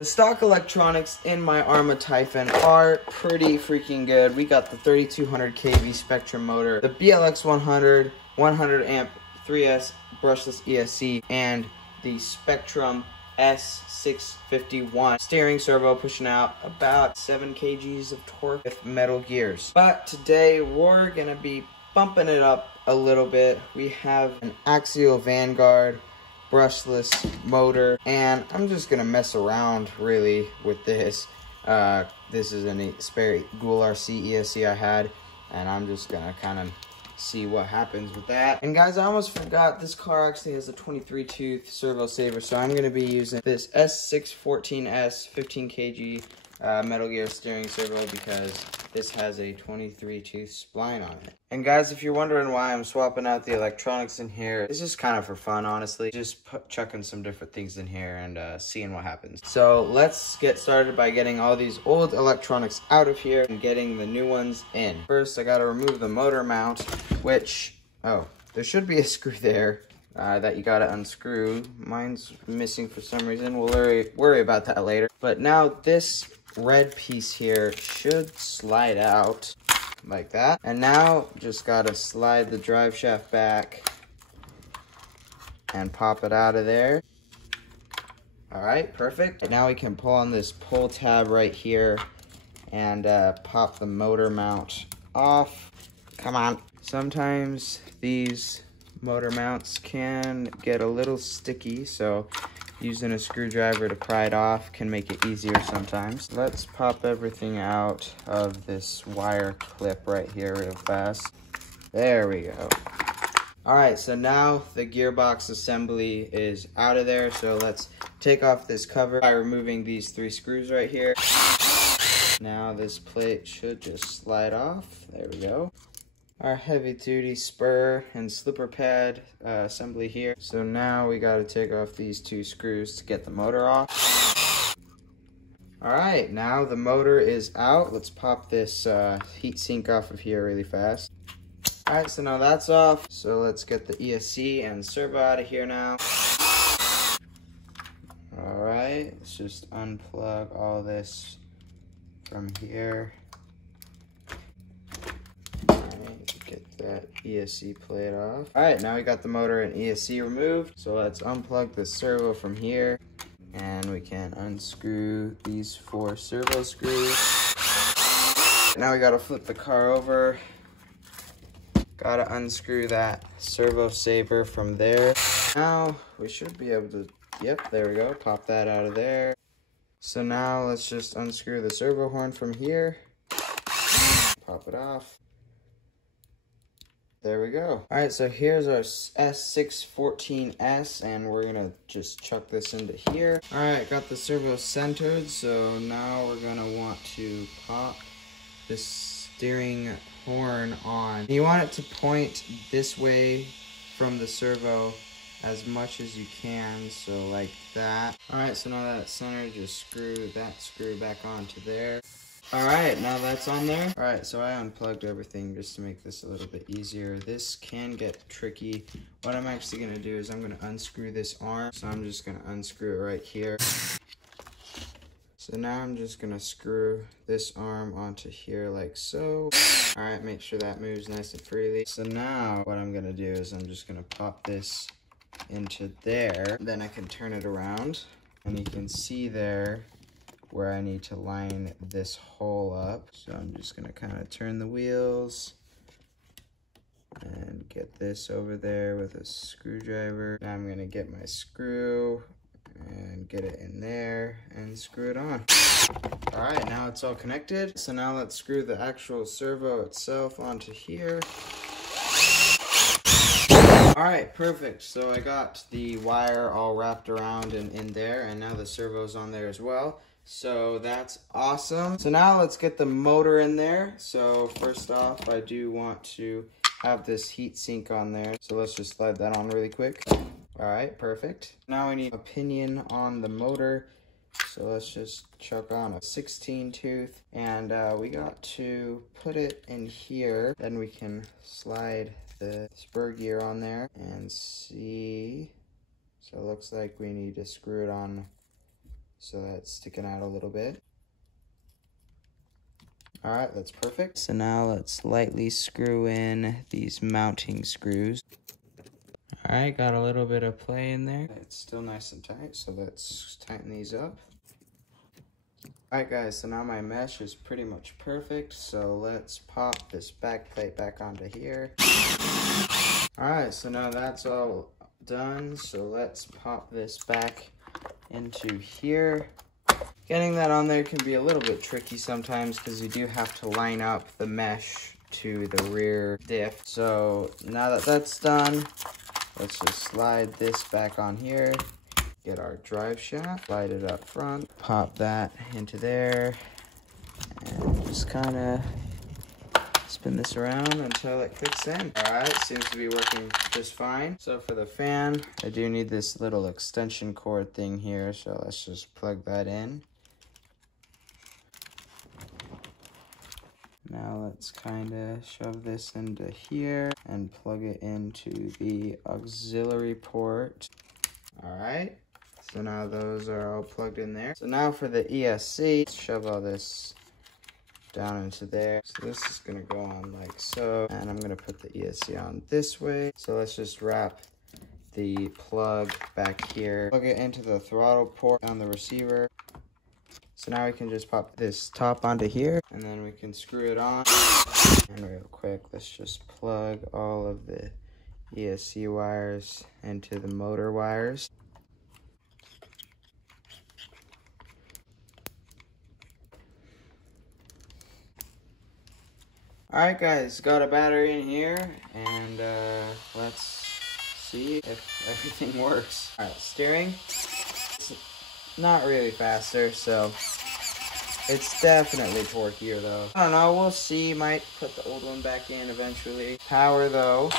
The stock electronics in my Arma Typhon are pretty freaking good. We got the 3200 kV Spectrum motor, the BLX 100, 100 amp 3S brushless ESC, and the Spectrum S651 steering servo pushing out about 7 kgs of torque with metal gears. But today we're gonna be bumping it up a little bit. We have an Axial Vanguard brushless motor, and I'm just gonna mess around really with this. This is a spare Ghoul RC ESC I had, and I'm just gonna kind of see what happens with that. And guys, I almost forgot, this car actually has a 23 tooth servo saver, so I'm gonna be using this S614S 15 kg Metal Gear steering servo because this has a 23 tooth spline on it. And guys, if you're wondering why I'm swapping out the electronics in here, it's just kind of for fun, honestly. Just chucking some different things in here and seeing what happens. So let's get started by getting all these old electronics out of here and getting the new ones in. First, I gotta remove the motor mount, which, oh, there should be a screw there that you gotta unscrew. Mine's missing for some reason. We'll worry about that later. But now this red piece here should slide out like that. And now just gotta slide the drive shaft back and pop it out of there. All right, perfect. Now we can pull on this pull tab right here and pop the motor mount off. Come on. Sometimes these motor mounts can get a little sticky, so using a screwdriver to pry it off can make it easier sometimes. Let's pop everything out of this wire clip right here real fast. There we go. All right, so now the gearbox assembly is out of there, so let's take off this cover by removing these 3 screws right here. Now this plate should just slide off. There we go. Our heavy-duty spur and slipper pad assembly here. So now we got to take off these 2 screws to get the motor off. All right, now the motor is out. Let's pop this heat sink off of here really fast. All right, so now that's off. So let's get the ESC and servo out of here now. All right, let's just unplug all this from here. Get that ESC plate off. All right, now we got the motor and ESC removed. So let's unplug the servo from here, and we can unscrew these 4 servo screws. Now we gotta flip the car over. Gotta unscrew that servo saver from there. Now we should be able to, yep, there we go, pop that out of there. So now let's just unscrew the servo horn from here. Pop it off. There we go. All right, so here's our S614S, and we're gonna just chuck this into here. All right, got the servo centered, so now we're gonna want to pop this steering horn on. You want it to point this way from the servo as much as you can, so like that. All right, so now that's centered, just screw that screw back onto there. All right, now that's on there. All right, so I unplugged everything just to make this a little bit easier. This can get tricky. What I'm actually gonna do is I'm gonna unscrew this arm. So I'm just gonna unscrew it right here. So now I'm just gonna screw this arm onto here like so. All right, make sure that moves nice and freely. So now what I'm gonna do is I'm just gonna pop this into there. Then I can turn it around, and you can see there where I need to line this hole up. So I'm just gonna kind of turn the wheels and get this over there with a screwdriver. Now I'm gonna get my screw and get it in there and screw it on. All right, now it's all connected. So now let's screw the actual servo itself onto here. All right, perfect. So I got the wire all wrapped around and in there, and now the servo's on there as well. So that's awesome. So now let's get the motor in there. So first off, I do want to have this heat sink on there. So let's just slide that on really quick. All right, perfect. Now we need a pinion on the motor. So let's just chuck on a 16 tooth, and we got to put it in here. Then we can slide the spur gear on there and see. So it looks like we need to screw it on So that's sticking out a little bit. All right, that's perfect. So now let's lightly screw in these mounting screws. All right, got a little bit of play in there. It's still nice and tight, so let's tighten these up. All right, guys, so now my mesh is pretty much perfect. So let's pop this back plate back onto here. All right, so now that's all done. So let's pop this back into here. Getting that on there can be a little bit tricky sometimes because you do have to line up the mesh to the rear diff. So now that that's done, let's just slide this back on here. Get our drive shaft, slide it up front, pop that into there, and just kind of spin this around until it clicks in. All right, seems to be working just fine. So for the fan, I do need this little extension cord thing here, so let's just plug that in. Now let's kind of shove this into here and plug it into the auxiliary port. All right, so now those are all plugged in there. So now for the ESC, let's shove all this down into there. So this is gonna go on like so, and I'm gonna put the ESC on this way. So let's just wrap the plug back here, plug it into the throttle port on the receiver. So now we can just pop this top onto here, and then we can screw it on. And real quick, let's just plug all of the ESC wires into the motor wires. Alright guys, got a battery in here, and let's see if everything works. Alright, steering. It's not really faster, so it's definitely torquier though. I don't know, we'll see. Might put the old one back in eventually. Power though.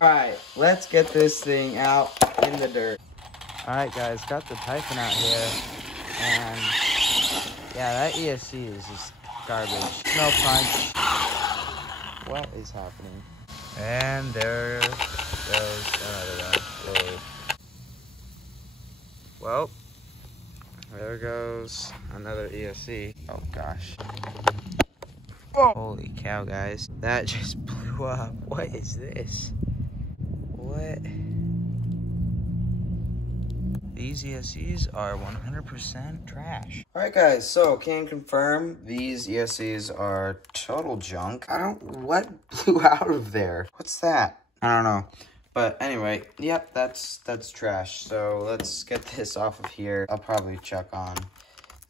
Alright, let's get this thing out in the dirt. Alright guys, got the Typhon out here, and yeah, that ESC is just garbage. No punch. What is happening? And there goes another one. Whoa. Well, there goes another ESC. Oh gosh. Whoa. Holy cow, guys. That just blew up. What is this? What? These ESCs are 100% trash. Alright guys, so can confirm these ESCs are total junk. What blew out of there? What's that? I don't know. But anyway, yep, that's trash. So let's get this off of here. I'll probably check on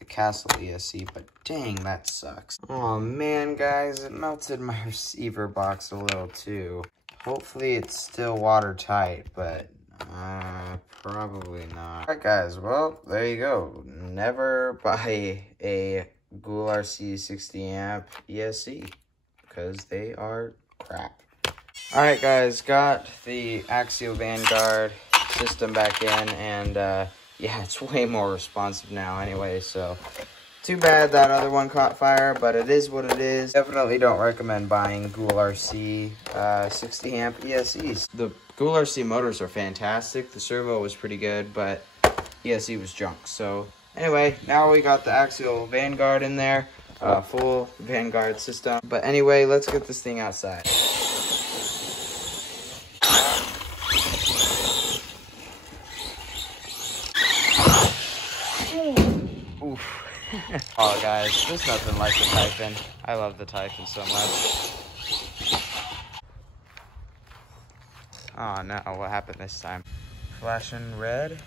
the Castle ESC, but dang, that sucks. Oh man, guys, it melted my receiver box a little too. Hopefully it's still watertight, but probably not. Alright guys, well, there you go. Never buy a Ghoul RC 60 amp ESC because they are crap. Alright guys, got the Axial Vanguard system back in, and yeah, it's way more responsive now anyway, so too bad that other one caught fire, but it is what it is. Definitely don't recommend buying Ghoul RC 60 amp ESCs. The Ghoul RC motors are fantastic. The servo was pretty good, but ESC was junk. So anyway, now we got the Axial Vanguard in there, full Vanguard system. But anyway, let's get this thing outside. Oof. Oh guys, there's nothing like the Typhon. I love the Typhon so much. Oh no, what happened this time? Flashing red.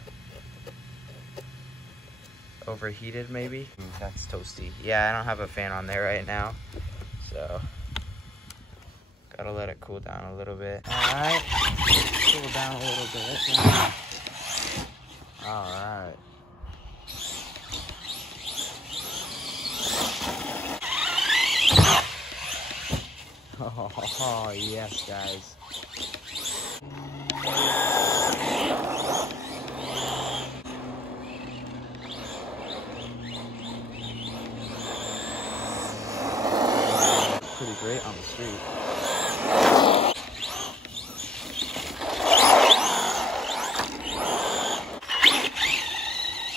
Overheated maybe? That's toasty. Yeah, I don't have a fan on there right now, so gotta let it cool down a little bit. Alright, cool down a little bit. Alright. Oh, yes, guys. Pretty great on the street.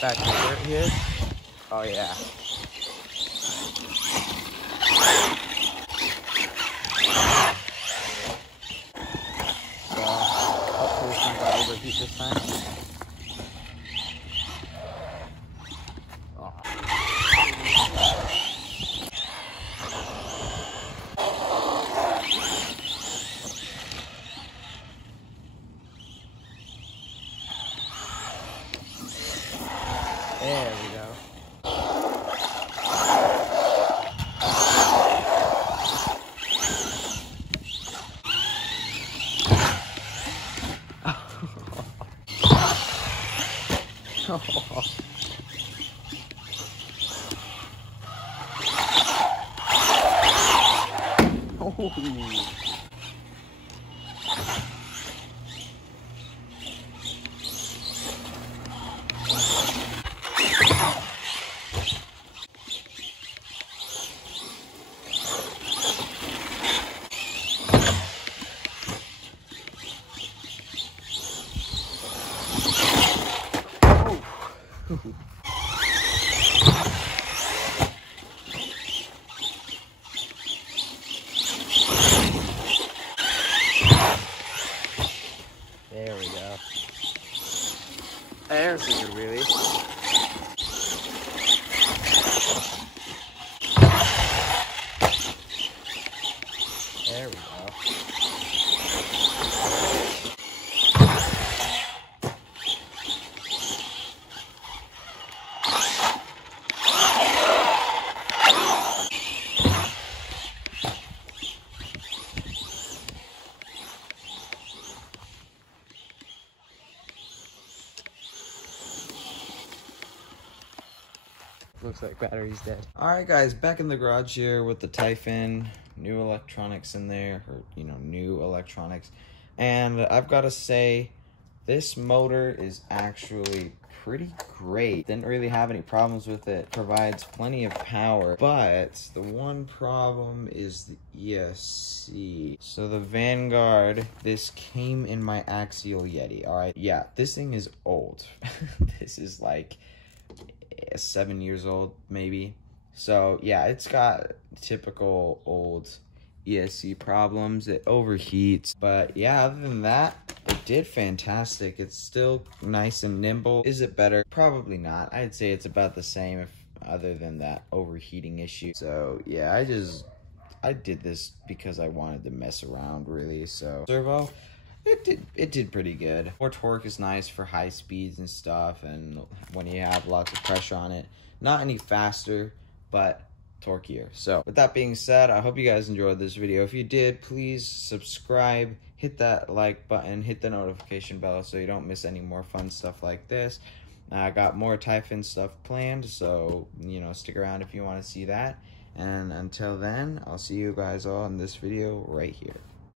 back in the dirt here. Oh yeah. So hopefully it's not gonna overheat this time. Oh. There we go. There we go. There's a good release. There we go. Looks like battery's dead. Alright guys, back in the garage here with the Typhon. New electronics in there, or new electronics. And I've got to say, this motor is actually pretty great. Didn't really have any problems with it. Provides plenty of power, but the one problem is the ESC. So the Vanguard, this came in my Axial Yeti. Alright, yeah, this thing is old. This is like 7 years old maybe. So yeah, it's got typical old ESC problems. It overheats, but yeah, other than that, it did fantastic. It's still nice and nimble. Is it better? Probably not. I'd say it's about the same, if other than that overheating issue. So yeah, I did this because I wanted to mess around really. So servo, it did pretty good. More torque is nice for high speeds and stuff, and when you have lots of pressure on it. Not any faster, but torqueier. So with that being said, I hope you guys enjoyed this video. If you did, please subscribe, hit that like button, hit the notification bell so you don't miss any more fun stuff like this. I got more Typhon stuff planned, so stick around if you want to see that. And until then, I'll see you guys all in this video right here.